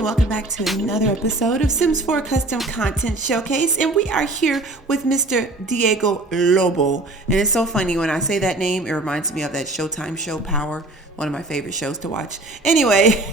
Welcome back to another episode of Sims 4 Custom Content Showcase, and we are here with Mr. Diego Lobo. And it's so funny when I say that name, it reminds me of that Showtime show Power, one of my favorite shows to watch. Anyway,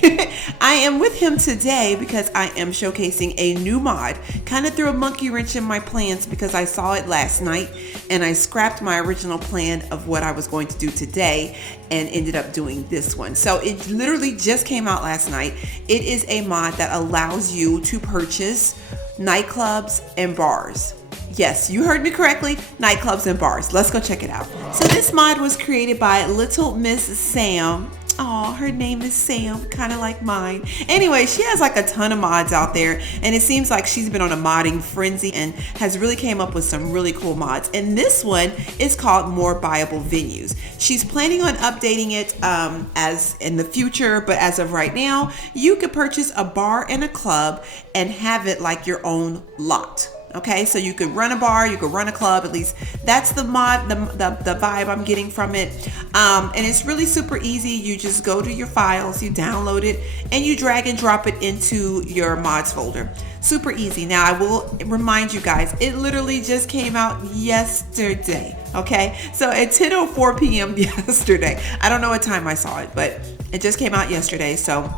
I am with him today because I am showcasing a new mod. Kind of threw a monkey wrench in my plans because I saw it last night and I scrapped my original plan of what I was going to do today and ended up doing this one. So it literally just came out last night. It is a mod that allows you to purchase nightclubs and bars. Yes, you heard me correctly, nightclubs and bars. Let's go check it out. So this mod was created by Little Miss Sam. Oh, her name is Sam, kind of like mine. Anyway, she has like a ton of mods out there, and it seems like she's been on a modding frenzy and has really came up with some really cool mods. And this one is called More Buyable Venues. She's planning on updating it as in the future, but as of right now, you could purchase a bar and a club and have it like your own lot. Okay, so you could run a bar, you could run a club, at least that's the mod, the vibe I'm getting from it. And it's really super easy. You just go to your files, you download it, and you drag and drop it into your mods folder. Super easy. Now I will remind you guys, it literally just came out yesterday. Okay, so at 10:04 p.m. yesterday. I don't know what time I saw it, but it just came out yesterday. So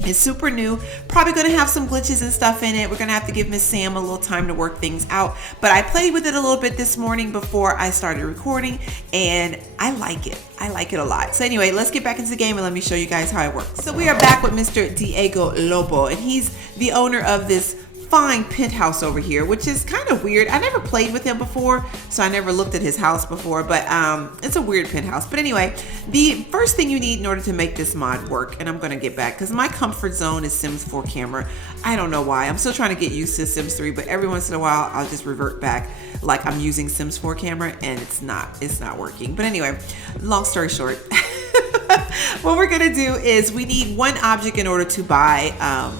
it's super new, probably going to have some glitches and stuff in it. We're going to have to give Miss Sam a little time to work things out. But I played with it a little bit this morning before I started recording, and I like it. I like it a lot. So anyway, let's get back into the game and let me show you guys how it works. So we are back with Mr. Diego Lobo, and he's the owner of this fine penthouse over here, which is kind of weird. I never played with him before, so I never looked at his house before, but it's a weird penthouse. But anyway, the first thing you need in order to make this mod work, and I'm going to get back because my comfort zone is Sims 4 camera. I don't know why. I'm still trying to get used to Sims 3, but every once in a while I'll just revert back like I'm using Sims 4 camera, and it's not working. But anyway, long story short, what we're going to do is we need one object in order to buy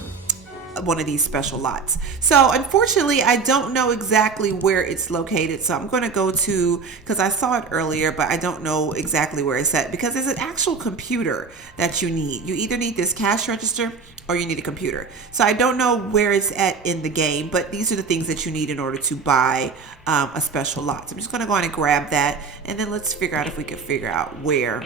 one of these special lots. So unfortunately, I don't know exactly where it's located. So I'm going to go to, because I saw it earlier, but I don't know exactly where it's at because there's an actual computer that you need. You either need this cash register or you need a computer. So I don't know where it's at in the game, but these are the things that you need in order to buy a special lot. So I'm just going to go on and grab that, and then let's figure out if we can figure out where.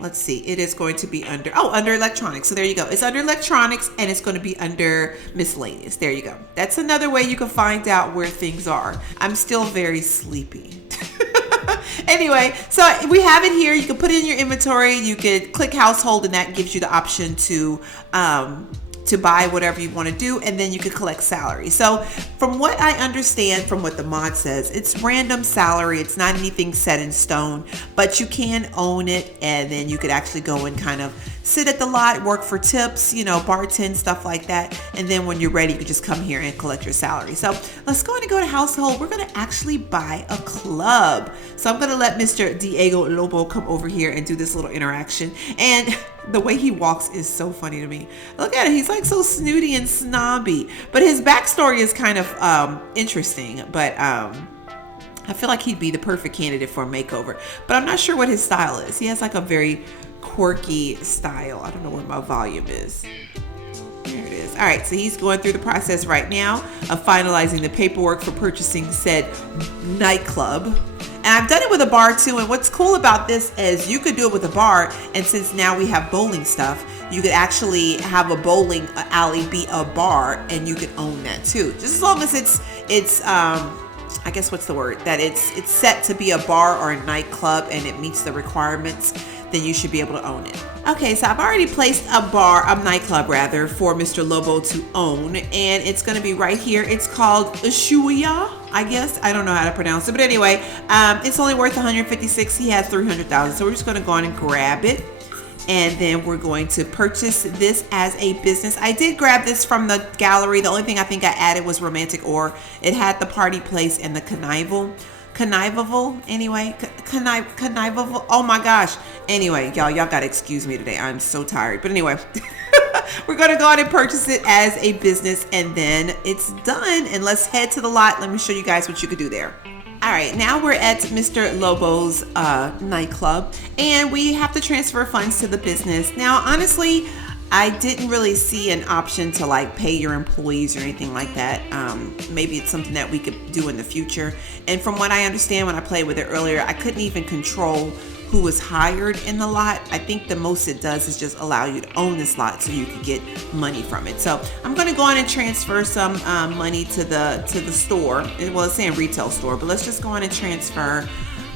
Let's see, it is going to be under electronics. So there you go. It's under electronics, and it's going to be under miscellaneous. There you go. That's another way you can find out where things are. I'm still very sleepy. Anyway, so we have it here. You can put it in your inventory. You could click household, and that gives you the option to buy whatever you want to do, and then you could collect salary. So from what I understand, from what the mod says, it's random salary. It's not anything set in stone, but you can own it, and then you could actually go and kind of sit at the lot, work for tips, you know, bartend, stuff like that. And then when you're ready, you can just come here and collect your salary. So let's go ahead and go to household. We're going to actually buy a club. So I'm going to let Mr. Diego Lobo come over here and do this little interaction. And the way he walks is so funny to me. Look at it. He's like so snooty and snobby, but his backstory is kind of interesting. But I feel like he'd be the perfect candidate for a makeover, but I'm not sure what his style is. He has like a very quirky style. I don't know where my volume is. There it is. All right, so he's going through the process right now of finalizing the paperwork for purchasing said nightclub. And I've done it with a bar too. And what's cool about this is you could do it with a bar. And since now we have bowling stuff, you could actually have a bowling alley be a bar, and you could own that too. Just as long as it's I guess what's the word? That it's set to be a bar or a nightclub and it meets the requirements, then you should be able to own it. Okay, so I've already placed a nightclub rather, for Mr. Lobo to own, and it's going to be right here. It's called Ushuaia, I guess. I don't know how to pronounce it, but anyway, it's only worth 156. He has 300,000, so we're just going to go on and grab it. And then we're going to purchase this as a business. I did grab this from the gallery. The only thing I think I added was romantic, or it had the party place and the connivable. Anyway, connivable. Oh my gosh. Anyway, y'all gotta excuse me today. I'm so tired. But anyway, we're going to go ahead and purchase it as a business, and then it's done. And let's head to the lot. Let me show you guys what you could do there. All right, now we're at Mr. Lobo's nightclub, and we have to transfer funds to the business. Now, honestly, I didn't really see an option to like pay your employees or anything like that. Maybe it's something that we could do in the future. And from what I understand, when I played with it earlier, I couldn't even control who was hired in the lot. I think the most it does is just allow you to own this lot so you can get money from it. So I'm going to go on and transfer some money to the store. Well, it's saying retail store, but let's just go on and transfer.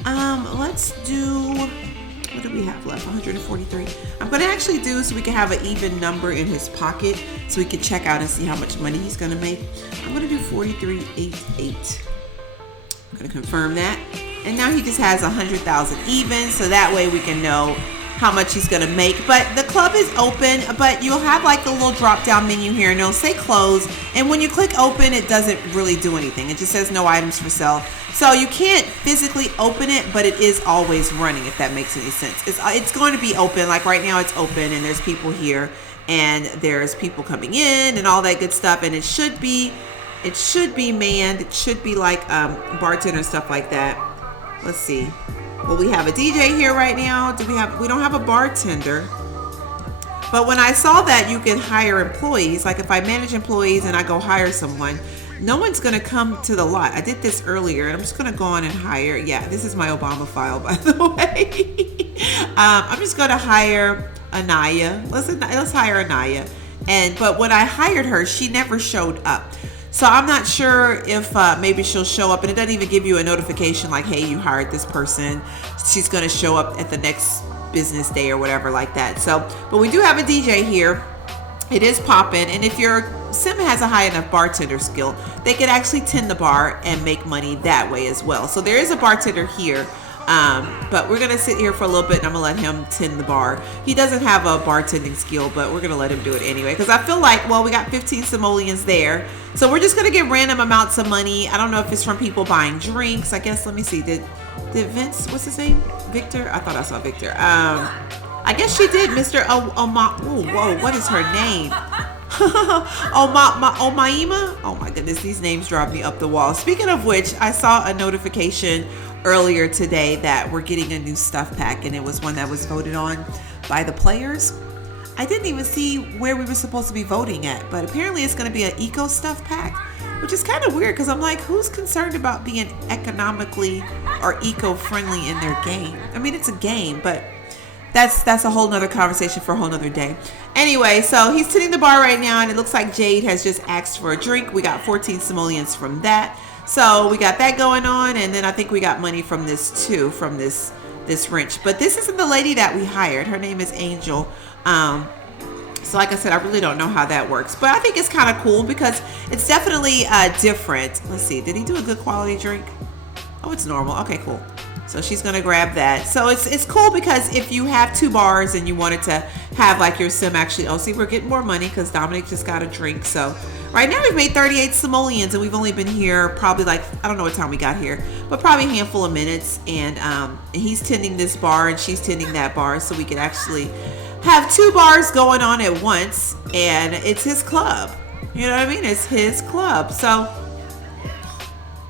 Let's do, what do we have left? 143. I'm going to actually do so we can have an even number in his pocket so we can check out and see how much money he's going to make. I'm going to do 4388. I'm going to confirm that. And now he just has 100,000 even, so that way we can know how much he's going to make. But the club is open, but you'll have like a little drop down menu here, and it'll say close. And when you click open, it doesn't really do anything. It just says no items for sale. So you can't physically open it, but it is always running, if that makes any sense. It's going to be open. Like right now it's open, and there's people here, and there's people coming in and all that good stuff. And it should be manned. It should be like bartender and stuff like that. Let's see. Well, we have a DJ here right now. We don't have a bartender. But when I saw that you can hire employees, like if I manage employees and I go hire someone, no one's going to come to the lot. I did this earlier, and I'm just going to go on and hire. Yeah, this is my Obama file, by the way. I'm just going to hire Anaya. Let's hire Anaya. But when I hired her, she never showed up. So I'm not sure if maybe she'll show up, and it doesn't even give you a notification like, hey, you hired this person. She's going to show up at the next business day or whatever like that. So, but we do have a DJ here. It is popping. And if your sim has a high enough bartender skill, they could actually tend the bar and make money that way as well. So there is a bartender here. But we're going to sit here for a little bit, and I'm going to let him tend the bar. He doesn't have a bartending skill, but we're going to let him do it anyway. Because I feel like, well, we got 15 simoleons there. So we're just going to get random amounts of money. I don't know if it's from people buying drinks. I guess, let me see. Did Vince, what's his name? Victor? I thought I saw Victor. I guess she did. Mr. Whoa, what is her name? Omaima? Oh my goodness, these names drive me up the wall. Speaking of which, I saw a notification earlier today that we're getting a new stuff pack, and it was one that was voted on by the players. I didn't even see where we were supposed to be voting at, but apparently it's going to be an eco stuff pack, which is kind of weird because I'm like, who's concerned about being economically or eco-friendly in their game? I mean, it's a game, but that's a whole nother conversation for a whole nother day. Anyway, so he's sitting the bar right now, and it looks like Jade has just asked for a drink. We got 14 simoleons from that. So we got that going on, and then I think we got money from this too, from this wrench. But this isn't the lady that we hired. Her name is Angel. So like I said, I really don't know how that works, but I think it's kind of cool because it's definitely different. Let's see, did he do a good quality drink? Oh, it's normal. Okay, cool. So she's gonna grab that. So it's cool because if you have two bars and you wanted to have like your sim actually, oh, see, we're getting more money because Dominic just got a drink. So right now we've made 38 simoleons, and we've only been here probably like, I don't know what time we got here, but probably a handful of minutes. And he's tending this bar and she's tending that bar, so we could actually have two bars going on at once, and it's his club. You know what I mean? It's his club. So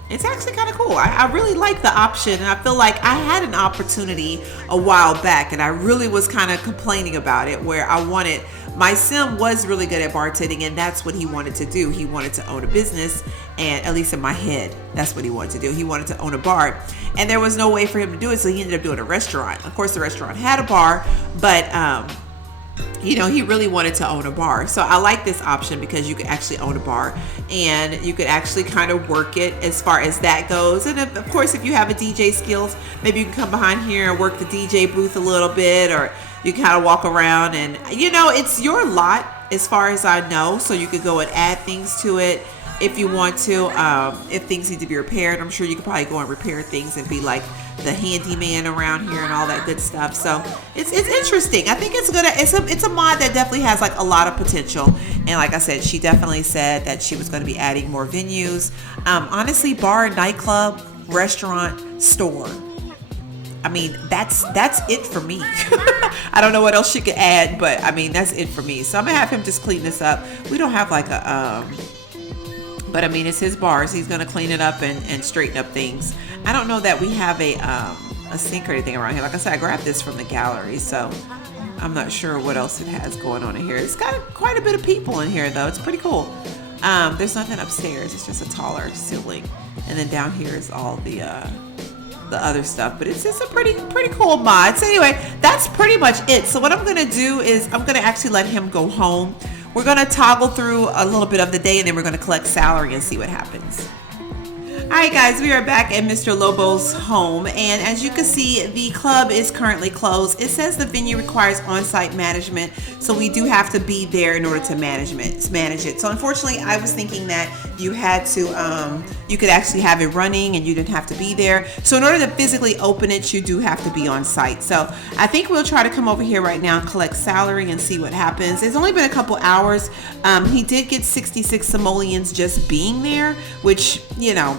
it's actually kind of cool. I really like the option, and I feel like I had an opportunity a while back, and I really was kind of complaining about it, where my sim was really good at bartending, and that's what he wanted to do. He wanted to own a business, and at least in my head, that's what he wanted to do. He wanted to own a bar, and there was no way for him to do it, so he ended up doing a restaurant. Of course, the restaurant had a bar, but he really wanted to own a bar. So I like this option because you could actually own a bar, and you could actually kind of work it as far as that goes. And of course, if you have a DJ skills, maybe you can come behind here and work the DJ booth a little bit, or you can kind of walk around, and it's your lot as far as I know. So you could go and add things to it if you want to. If things need to be repaired, I'm sure you could probably go and repair things and be like the handyman around here and all that good stuff. So it's interesting. I think it's a mod that definitely has like a lot of potential. And like I said, she definitely said that she was going to be adding more venues. Honestly, bar, nightclub, restaurant, store. I mean, that's it for me. I don't know what else she could add, but I mean, that's it for me. So I'm gonna have him just clean this up. We don't have like a but I mean, it's his bars. He's gonna clean it up and straighten up things. I don't know that we have a sink or anything around here. Like I said, I grabbed this from the gallery, so I'm not sure what else it has going on in here. It's got quite a bit of people in here, though. It's pretty cool. There's nothing upstairs. It's just a taller ceiling, and then down here is all the other stuff. But it's just a pretty cool mod. So anyway, that's pretty much it. So what I'm gonna do is I'm gonna actually let him go home. We're gonna toggle through a little bit of the day, and then we're gonna collect salary and see what happens. All right, guys, we are back at Mr. Lobo's home, and as you can see, the club is currently closed. It says the venue requires on-site management, so we do have to be there in order to manage it. So unfortunately, I was thinking that you had to, you could actually have it running and you didn't have to be there. So in order to physically open it, you do have to be on site. So I think we'll try to come over here right now and collect salary and see what happens. It's only been a couple hours. He did get 66 simoleons just being there, which, you know,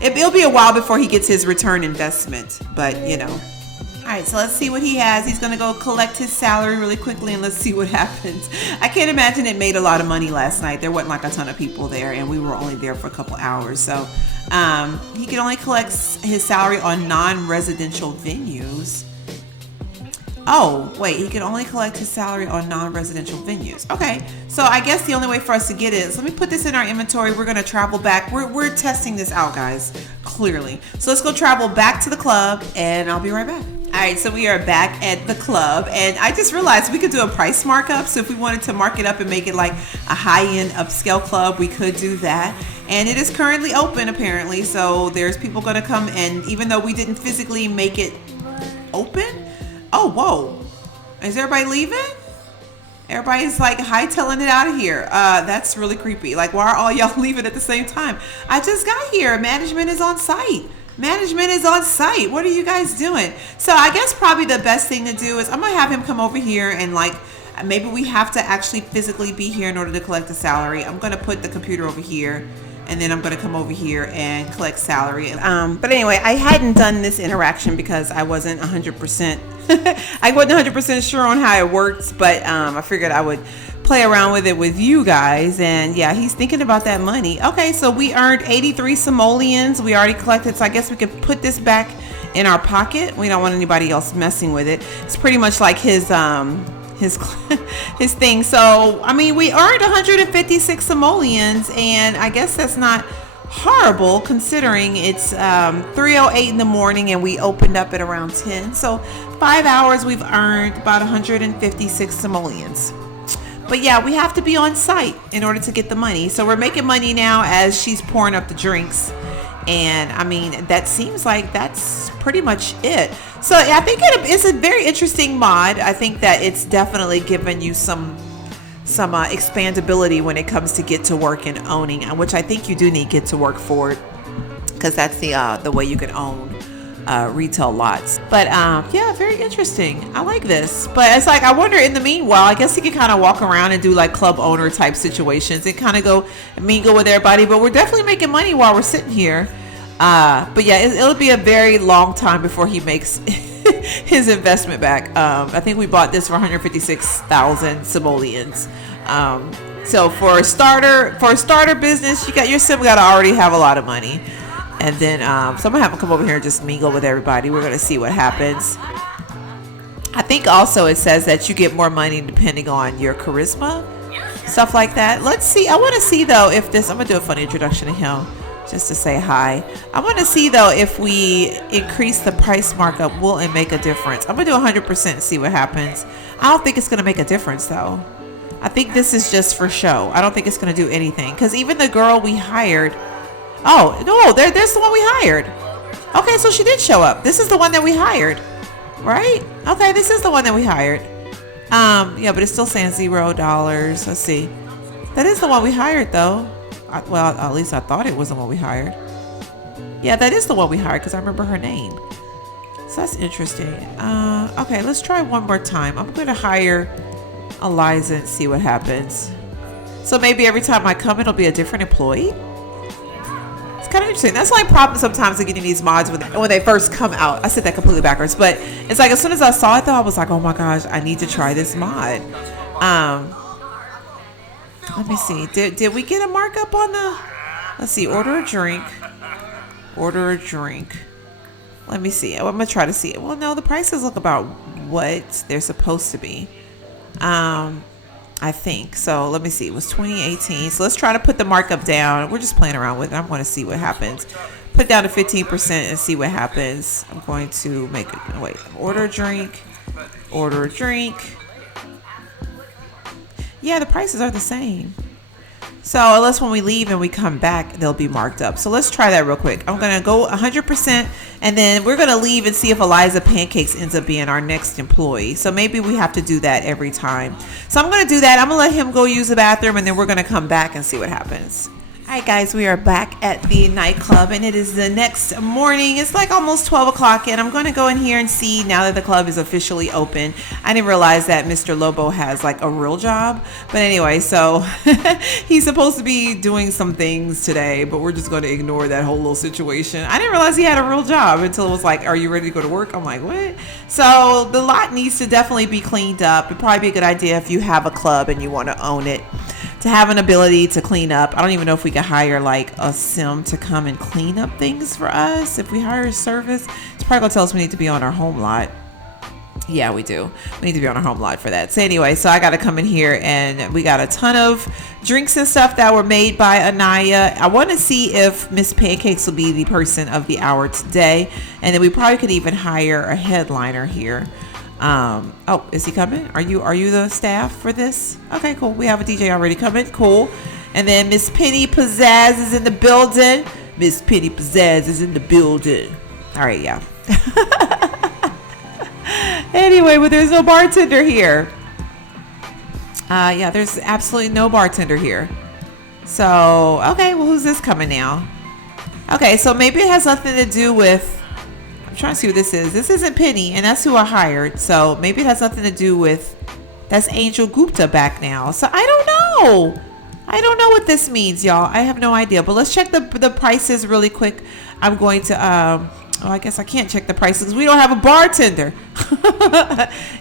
it'll be a while before he gets his return investment, but you know. All right, so let's see what he has. He's gonna go collect his salary really quickly and let's see what happens. I can't imagine it made a lot of money last night. There wasn't like a ton of people there and we were only there for a couple hours. So he can only collect his salary on non-residential venues. Oh, wait, he can only collect his salary on non-residential venues. Okay, so I guess the only way for us to get it is, let me put this in our inventory. We're gonna travel back. We're testing this out, guys, clearly. So let's go travel back to the club and I'll be right back. All right, so we are back at the club and I just realized we could do a price markup. So if we wanted to mark it up and make it like a high-end upscale club, we could do that. And it is currently open apparently. So there's people gonna come, and even though we didn't physically make it open, oh, whoa. Is everybody leaving? Everybody's like hightailing it out of here. That's really creepy. Like, why are all y'all leaving at the same time? I just got here. Management is on site. Management is on site. What are you guys doing? So I guess probably the best thing to do is I'm going to have him come over here and like, maybe we have to actually physically be here in order to collect the salary. I'm going to put the computer over here. And then I'm going to come over here and collect salary. But anyway, I hadn't done this interaction because I wasn't 100%. I wasn't 100% sure on how it works, but I figured I would play around with it with you guys. And yeah, he's thinking about that money. Okay, so we earned 83 simoleons. We already collected, so I guess we could put this back in our pocket. We don't want anybody else messing with it. It's pretty much like his thing. So I mean, we earned 156 simoleons, and I guess that's not horrible considering it's 3:08 in the morning and we opened up at around 10. So 5 hours we've earned about 156 simoleons. But yeah, we have to be on site in order to get the money. So we're making money now as she's pouring up the drinks. And I mean, that seems like that's pretty much it. So I think it's a very interesting mod. I think that it's definitely given you some expandability when it comes to get to work and owning, which I think you do need get to work for it, because that's the way you can own retail lots. But yeah, very interesting. I like this. But it's like, I wonder in the meanwhile, I guess he can kind of walk around and do like club owner type situations and kind of go mingle with everybody. But we're definitely making money while we're sitting here. But yeah, it'll be a very long time before he makes his investment back. I think we bought this for 156,000 simoleons. So for a starter business, your sim gotta already have a lot of money. And then so I'm gonna have him come over here and just mingle with everybody. We're gonna see what happens. I think also it says that you get more money depending on your charisma, stuff like that. Let's see. I want to see though if this. I'm gonna do a funny introduction to him just to say hi. I want to see though if we increase the price markup, will it make a difference? I'm gonna do 100% and see what happens. I don't think it's gonna make a difference though. I think this is just for show. I don't think it's gonna do anything, because even the girl we hired. Oh no, there's the one we hired. Okay, so she did show up. This is the one that we hired, right? Okay, this is the one that we hired. Yeah, but it's still saying $0. Let's see. That is the one we hired though. Well, at least I thought it was the one we hired. Yeah, that is the one we hired because I remember her name. So that's interesting. Okay, let's try one more time. I'm going to hire Eliza and see what happens. So maybe every time I come, it'll be a different employee. It's kind of interesting. That's my problem sometimes with getting these mods when they first come out. I said that completely backwards, but it's like as soon as I saw it though, I was like, oh my gosh, I need to try this mod. Let me see. Did we get a markup on the? Let's see. Order a drink. Order a drink. Let me see. I'm gonna try to see it. Well, no, the prices look about what they're supposed to be. I think so. Let me see. It was 2018. So let's try to put the markup down. We're just playing around with it. I'm going to see what happens. Put it down to 15% and see what happens. I'm going to make it. Wait. Order a drink. Order a drink. Yeah, the prices are the same. So unless when we leave and we come back, they'll be marked up. So let's try that real quick. I'm going to go 100% and then we're going to leave and see if Eliza Pancakes ends up being our next employee. So maybe we have to do that every time. So I'm going to do that. I'm going to let him go use the bathroom and then we're going to come back and see what happens. All right, guys, we are back at the nightclub and it is the next morning. It's like almost 12 o'clock and I'm going to go in here and see now that the club is officially open. I didn't realize that Mr. Lobo has like a real job. But anyway, so he's supposed to be doing some things today, but we're just going to ignore that whole little situation. I didn't realize he had a real job until it was like, are you ready to go to work? I'm like, what? So the lot needs to definitely be cleaned up. It'd probably be a good idea if you have a club and you want to own it, to have an ability to clean up. I don't even know if we could hire like a sim to come and clean up things for us. If we hire a service, it's probably gonna tell us we need to be on our home lot. Yeah, we do. We need to be on our home lot for that. So anyway, so I got to come in here and we got a ton of drinks and stuff that were made by Anaya. I want to see if Miss Pancakes will be the person of the hour today. And then we probably could even hire a headliner here. Oh, is he coming? Are you the staff for this? Okay, cool. We have a DJ already coming. Cool. And then Miss Penny Pizzazz is in the building. Miss Penny Pizzazz is in the building. All right, yeah. Anyway, but there's no bartender here. Yeah, there's absolutely no bartender here. So, okay, well, who's this coming now? Okay, so maybe it has nothing to do with, I'm trying to see what this is. This isn't Penny, and that's who I hired. So maybe it has nothing to do with, that's Angel Gupta back now. So I don't know. I don't know what this means, y'all. I have no idea. But let's check the prices really quick. I'm going to, I guess I can't check the prices because we don't have a bartender.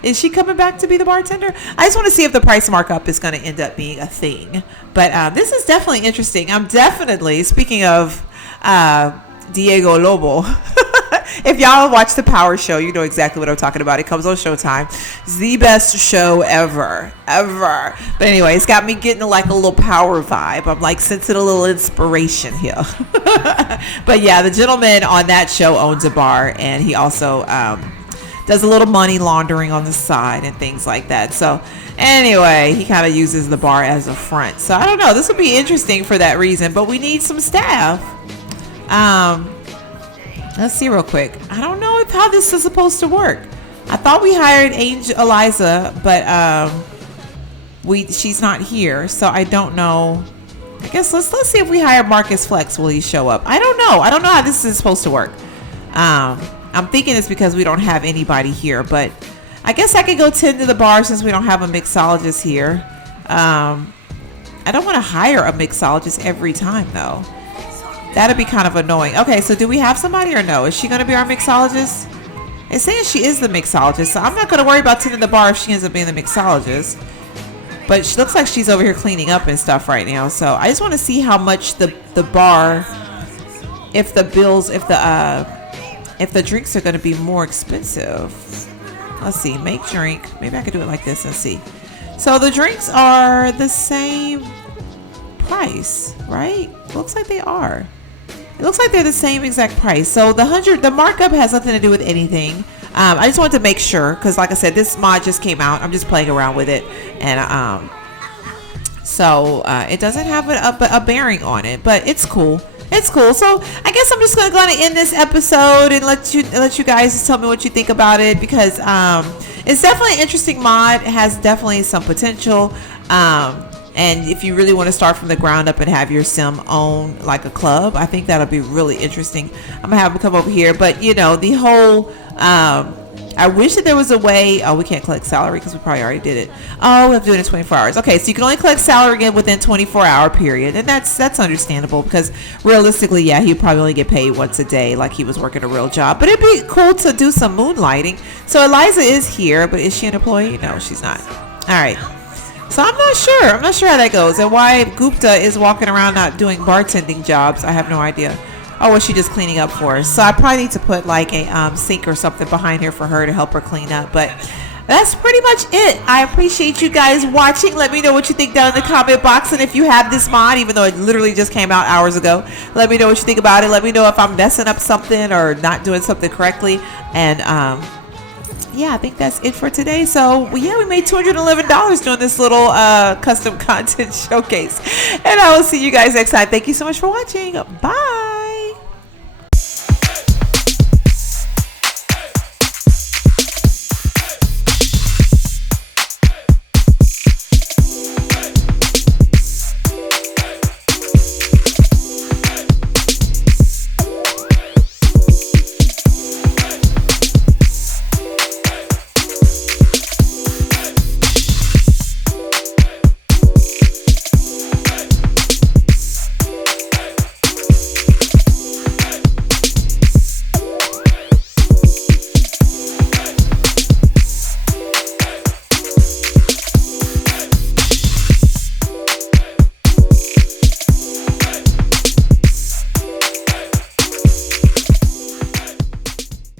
Is she coming back to be the bartender? I just want to see if the price markup is going to end up being a thing. But this is definitely interesting. I'm definitely, speaking of Diego Lobo, if y'all watch the Power Show, you know exactly what I'm talking about. It comes on Showtime. It's the best show ever. But anyway, it's got me getting like a little power vibe. I'm like sensing a little inspiration here. But yeah, the gentleman on that show owns a bar, and he also does a little money laundering on the side and things like that. So anyway, he kind of uses the bar as a front. So I don't know. This would be interesting for that reason, but we need some staff. Let's see real quick. I don't know how this is supposed to work. I thought we hired Eliza, but she's not here, so I don't know. I guess let's see if we hire Marcus Flex. Will he show up? I don't know. I don't know how this is supposed to work. I'm thinking it's because we don't have anybody here, but I guess I could go tend to the bar since we don't have a mixologist here. I don't want to hire a mixologist every time though. That'd be kind of annoying. Okay, so do we have somebody or no? Is she going to be our mixologist? It's saying she is the mixologist, so I'm not going to worry about tending the bar if she ends up being the mixologist. But she looks like she's over here cleaning up and stuff right now. So I just want to see how much the bar, if the drinks are going to be more expensive. Let's see, make drink. Maybe I could do it like this and see. So the drinks are the same price, right? Looks like they are. It looks like they're the same exact price. So the markup has nothing to do with anything. I just wanted to make sure because, like I said, this mod just came out. I'm just playing around with it, and so it doesn't have a bearing on it, but it's cool. It's cool. So I guess I'm just gonna go ahead and end this episode and let you guys tell me what you think about it because it's definitely an interesting mod. It has definitely some potential. And if you really want to start from the ground up and have your sim own like a club, I think that'll be really interesting. I'm gonna have them come over here, but you know, the whole I wish that there was a way. Oh, we can't collect salary because we probably already did it. Oh, we have to do it in 24 hours. Okay, so you can only collect salary again within 24-hour period, and that's understandable because realistically, yeah, he'd probably only get paid once a day, like he was working a real job. But it'd be cool to do some moonlighting. So Eliza is here, but is she an employee? No, she's not. All right. So I'm not sure how that goes, and why Gupta is walking around not doing bartending jobs. I have no idea. Oh, was she just cleaning up for us? So I probably need to put like a sink or something behind here for her to help her clean up. But that's pretty much it. I appreciate you guys watching. Let me know what you think down in the comment box, and if you have this mod, even though it literally just came out hours ago, let me know what you think about it. Let me know if I'm messing up something or not doing something correctly. And yeah, I think that's it for today. So yeah, we made $211 doing this little custom content showcase, and I will see you guys next time. Thank you so much for watching. Bye.